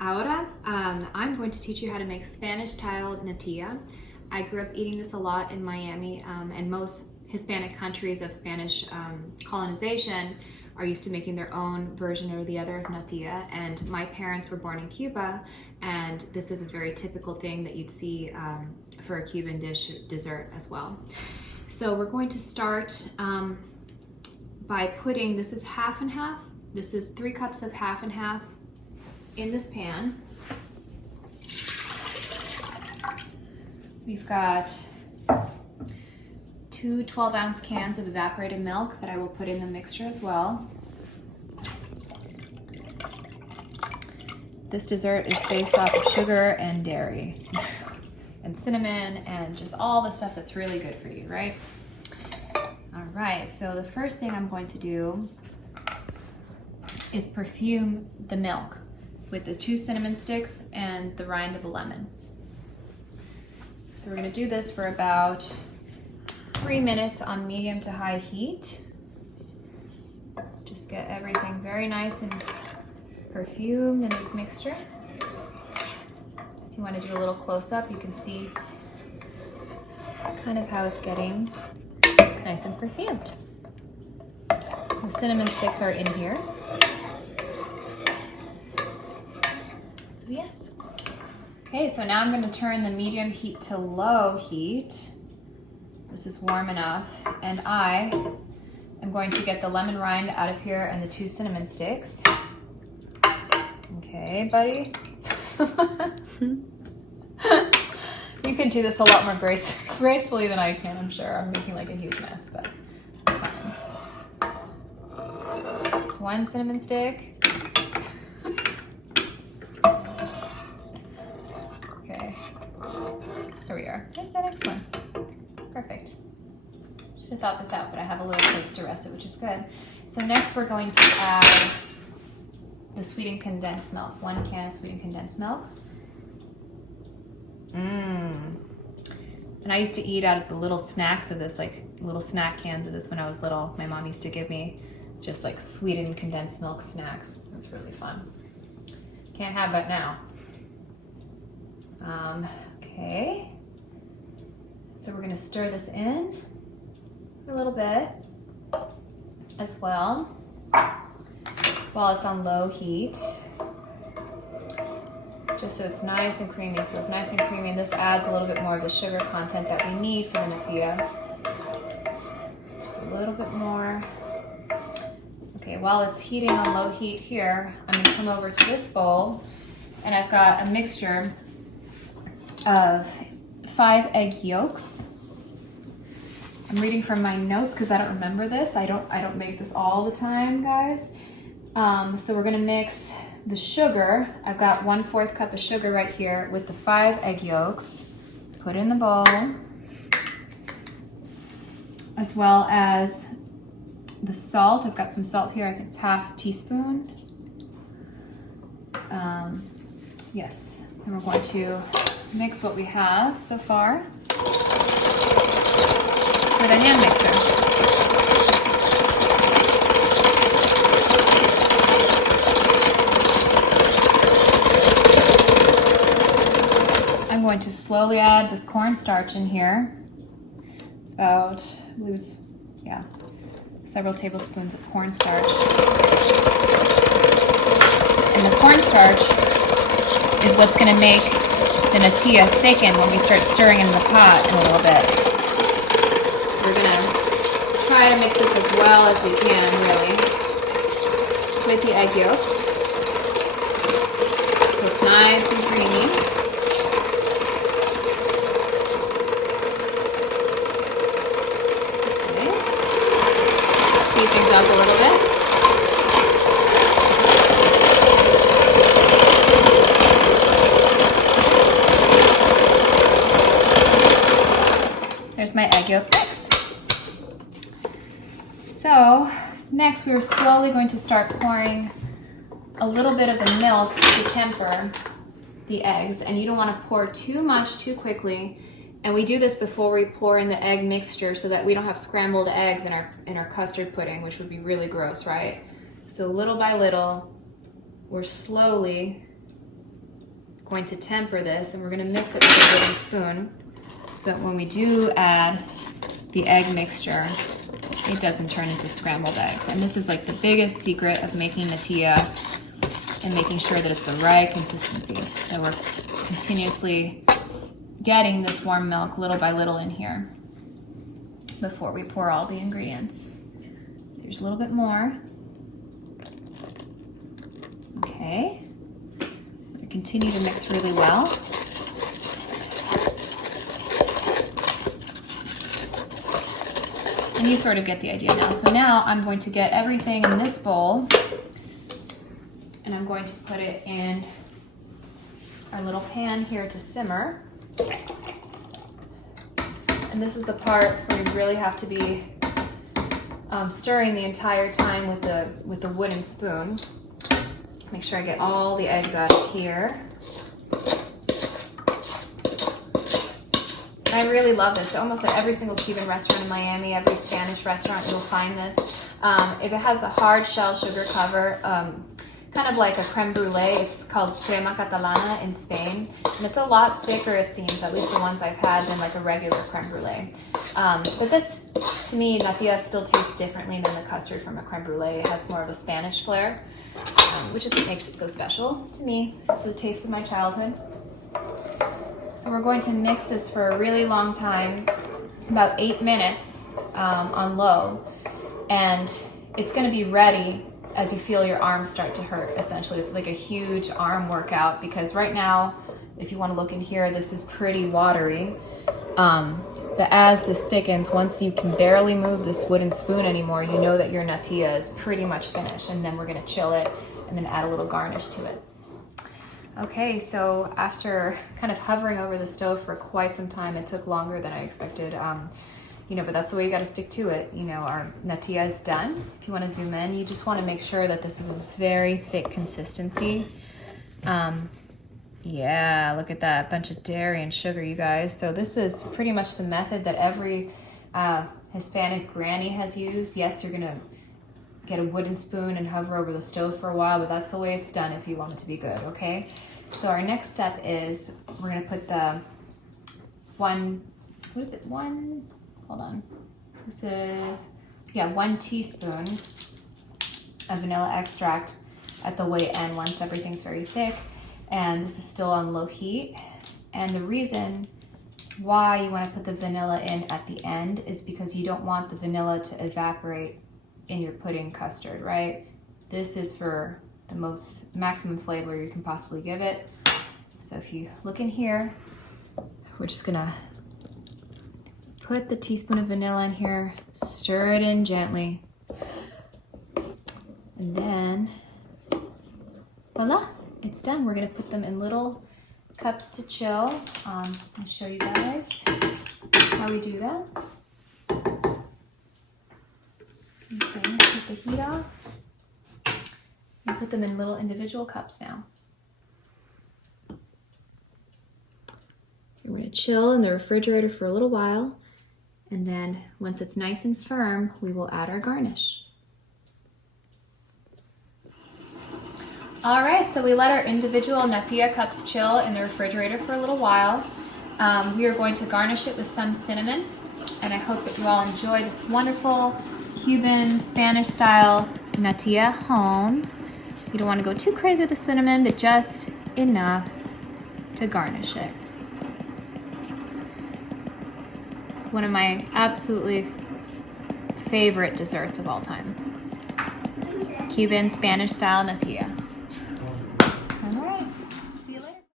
Ahora, I'm going to teach you how to make Spanish-style natilla. I grew up eating this a lot in Miami, and most Hispanic countries of Spanish colonization are used to making their own version or the other of natilla. And my parents were born in Cuba, and this is a very typical thing that you'd see for a Cuban dessert as well. So we're going to start by putting, this is half and half. This is 3 cups of half and half in this pan. We've got 2 12-ounce cans of evaporated milk that I will put in the mixture as well. This dessert is based off of sugar and dairy and cinnamon and just all the stuff that's really good for you, right? All right, so the first thing I'm going to do is perfume the milk with the 2 cinnamon sticks and the rind of a lemon. So we're gonna do this for about 3 minutes on medium to high heat. Just get everything very nice and perfumed in this mixture. If you want to do a little close-up, you can see kind of how it's getting nice and perfumed. The cinnamon sticks are in here. So yes. Okay, so now I'm going to turn the medium heat to low heat. This is warm enough, and I am going to get the lemon rind out of here and the 2 cinnamon sticks. Okay, buddy. You can do this a lot more gracefully than I can, I'm sure. I'm making like a huge mess, but it's fine. It's 1 cinnamon stick. Okay, here we are. Here's the next one. Perfect. Should have thought this out, but I have a little place to rest it, which is good. So next we're going to add the sweetened condensed milk. 1 can of sweetened condensed milk. And I used to eat out of the little snacks of this, like little snack cans of this when I was little. My mom used to give me just like sweetened condensed milk snacks. It was really fun. Can't have that now. Okay. So we're gonna stir this in a little bit as well while it's on low heat, just so it's nice and creamy. It feels nice and creamy, and this adds a little bit more of the sugar content that we need for the natilla. Just a little bit more. Okay, while it's heating on low heat here, I'm gonna come over to this bowl, and I've got a mixture of 5 egg yolks. I'm reading from my notes because I don't remember this. I don't make this all the time, guys. So we're gonna mix the sugar. I've got 1/4 cup of sugar right here with the 5 egg yolks. Put in the bowl, as well as the salt. I've got some salt here. I think it's 1/2 teaspoon. Yes, and we're going to mix what we have so far with a hand mixer. I'm going to slowly add this cornstarch in here. It's about, I believe it's, yeah, several tablespoons of cornstarch. And the cornstarch is what's going to make the natilla thicken when we start stirring in the pot in a little bit. We're going to try to mix this as well as we can, really, with the egg yolks. So it's nice and creamy. Speed things up a little bit. There's my egg yolk mix. So next we're slowly going to start pouring a little bit of the milk to temper the eggs, and you don't want to pour too much too quickly. And we do this before we pour in the egg mixture so that we don't have scrambled eggs in our custard pudding, which would be really gross, right? So little by little, we're slowly going to temper this, and we're going to mix it with a wooden spoon so that when we do add the egg mixture, it doesn't turn into scrambled eggs. And this is like the biggest secret of making natilla and making sure that it's the right consistency, that we're continuously getting this warm milk little by little in here before we pour all the ingredients. So here's a little bit more. Okay. Continue to mix really well. And you sort of get the idea now. So now I'm going to get everything in this bowl and I'm going to put it in our little pan here to simmer. And this is the part where you really have to be stirring the entire time with the wooden spoon. Make sure I get all the eggs out of here. I really love this. Almost at every single Cuban restaurant in Miami, every Spanish restaurant, you'll find this. If it has the hard shell sugar cover, kind of like a creme brulee, it's called crema catalana in Spain. And it's a lot thicker, it seems, at least the ones I've had, than like a regular creme brulee. But this, to me, natilla still tastes differently than the custard from a creme brulee. It has more of a Spanish flair, which is what makes it so special to me. It's the taste of my childhood. So we're going to mix this for a really long time, about 8 minutes on low. And it's going to be ready as you feel your arms start to hurt, essentially. It's like a huge arm workout, because right now, if you want to look in here, this is pretty watery. But as this thickens, once you can barely move this wooden spoon anymore, you know that your natilla is pretty much finished. And then we're going to chill it and then add a little garnish to it. Okay, so after kind of hovering over the stove for quite some time, it took longer than I expected. But that's the way you got to stick to it. Our natilla is done. If you want to zoom in, you just want to make sure that this is a very thick consistency. Yeah, look at that, bunch of dairy and sugar, you guys. So this is pretty much the method that every Hispanic granny has used. Yes, you're gonna get a wooden spoon and hover over the stove for a while, but that's the way it's done if you want it to be good, okay? So our next step is we're gonna put the hold on. This is, 1 teaspoon of vanilla extract at the way end once everything's very thick. And this is still on low heat. And the reason why you want to put the vanilla in at the end is because you don't want the vanilla to evaporate in your pudding custard, right? This is for the maximum flavor you can possibly give it. So if you look in here, we're just gonna put the teaspoon of vanilla in here, stir it in gently, and then voila, it's done. We're gonna put them in little cups to chill. I'll show you guys how we do that. Okay, take the heat off and put them in little individual cups now. We're gonna chill in the refrigerator for a little while, and then once it's nice and firm, we will add our garnish. All right, so we let our individual natilla cups chill in the refrigerator for a little while. We are going to garnish it with some cinnamon, and I hope that you all enjoy this wonderful Cuban Spanish style natilla home. You don't want to go too crazy with the cinnamon, but just enough to garnish it. It's one of my absolutely favorite desserts of all time. Cuban Spanish style natilla.